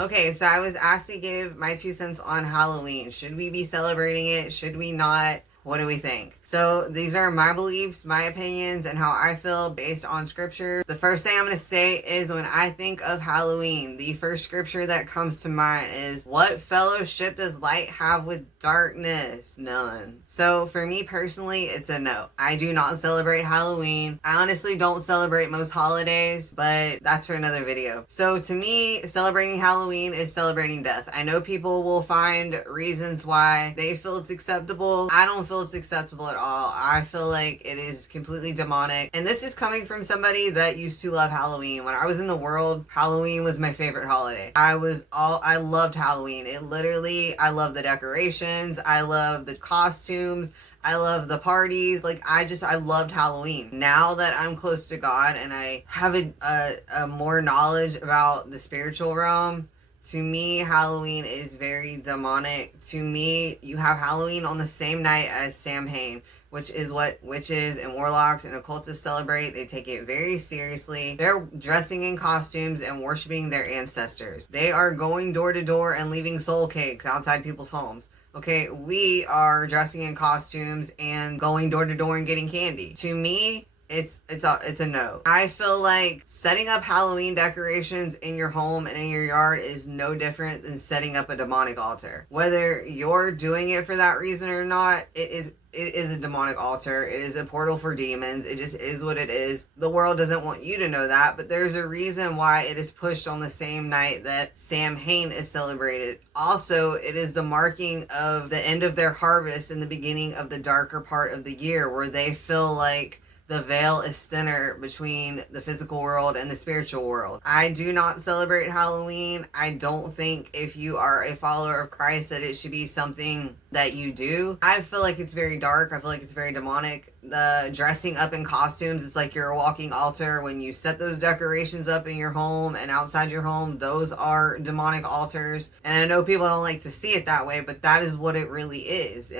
Okay, so I was asked to give my 2 cents on Halloween. Should we be celebrating it? Should we not? What do we think? So these are my beliefs, my opinions, and how I feel based on scripture. The first thing I'm going to say is when I think of Halloween, the first scripture that comes to mind is, what fellowship does light have with darkness? None. So for me personally, it's a no. I do not celebrate Halloween. I honestly don't celebrate most holidays, but that's for another video. So to me, celebrating Halloween is celebrating death. I know people will find reasons why they feel it's acceptable. I don't feel it's acceptable at all. I feel like it is completely demonic. And this is coming from somebody that used to love Halloween. When I was in the world, Halloween was my favorite holiday. I loved Halloween. I love the decorations. I love the costumes. I love the parties. Like, I loved Halloween. Now that I'm close to God and I have a more knowledge about the spiritual realm, to me, Halloween is very demonic. To me, you have Halloween on the same night as Samhain, which is what witches and warlocks and occultists celebrate. They take it very seriously. They're dressing in costumes and worshiping their ancestors. They are going door to door and leaving soul cakes outside people's homes. Okay, we are dressing in costumes and going door to door and getting candy. To me, it's a no. I feel like setting up Halloween decorations in your home and in your yard is no different than setting up a demonic altar. Whether you're doing it for that reason or not, it is a demonic altar. It is a portal for demons. It just is what it is. The world doesn't want you to know that, but there's a reason why it is pushed on the same night that Samhain is celebrated. Also, it is the marking of the end of their harvest and the beginning of the darker part of the year, where they feel like the veil is thinner between the physical world and the spiritual world. I do not celebrate Halloween. I don't think if you are a follower of Christ that it should be something that you do. I feel like it's very dark. I feel like it's very demonic. The dressing up in costumes, it's like you're a walking altar. When you set those decorations up in your home and outside your home, those are demonic altars. And I know people don't like to see it that way, but that is what it really is.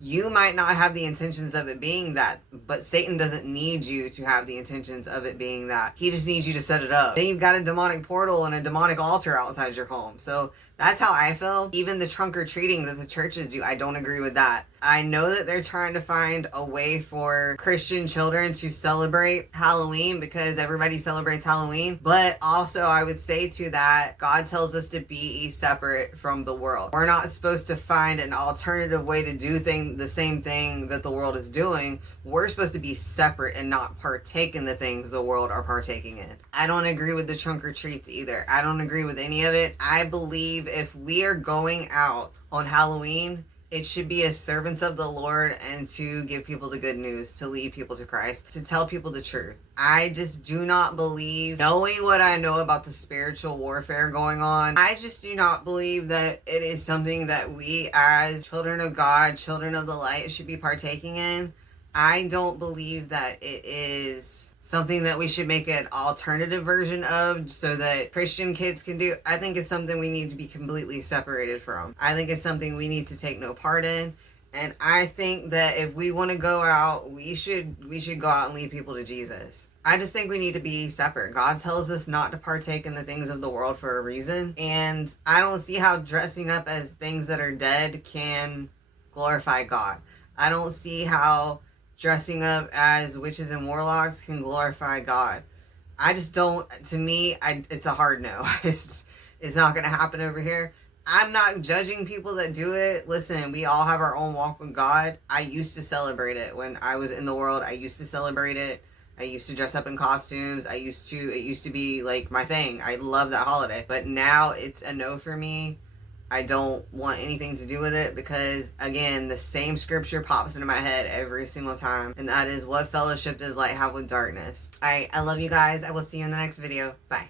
You might not have the intentions of it being that, but Satan doesn't need you to have the intentions of it being that. He just needs you to set it up. Then you've got a demonic portal and a demonic altar outside your home. So that's how I feel. Even the trunk or treating that the churches do, I don't agree with that. I know that they're trying to find a way for Christian children to celebrate Halloween because everybody celebrates Halloween. But also, I would say to that, God tells us to be separate from the world. We're not supposed to find an alternative way to do the same thing that the world is doing. We're supposed to be separate and not partake in the things the world are partaking in. I don't agree with the trunk or treats either. I don't agree with any of it. I believe if we are going out on Halloween, it should be as servants of the Lord and to give people the good news, to lead people to Christ, to tell people the truth. I just do not believe, knowing what I know about the spiritual warfare going on, I just do not believe that it is something that we as children of God, children of the light, should be partaking in. I don't believe that it is something that we should make an alternative version of so that Christian kids can do. I think it's something we need to be completely separated from. I think it's something we need to take no part in. And I think that if we want to go out, we should go out and lead people to Jesus. I just think we need to be separate. God tells us not to partake in the things of the world for a reason. And I don't see how dressing up as things that are dead can glorify God. I don't see how dressing up as witches and warlocks can glorify God. I just don't. To me, it's a hard no. It's not going to happen over here. I'm not judging people that do it. Listen, we all have our own walk with God. I used to celebrate it when I was in the world. I used to celebrate it. I used to dress up in costumes. It used to be like my thing. I love that holiday. But now it's a no for me. I don't want anything to do with it because, again, the same scripture pops into my head every single time. And that is, what fellowship does light have with darkness? All right, I love you guys. I will see you in the next video. Bye.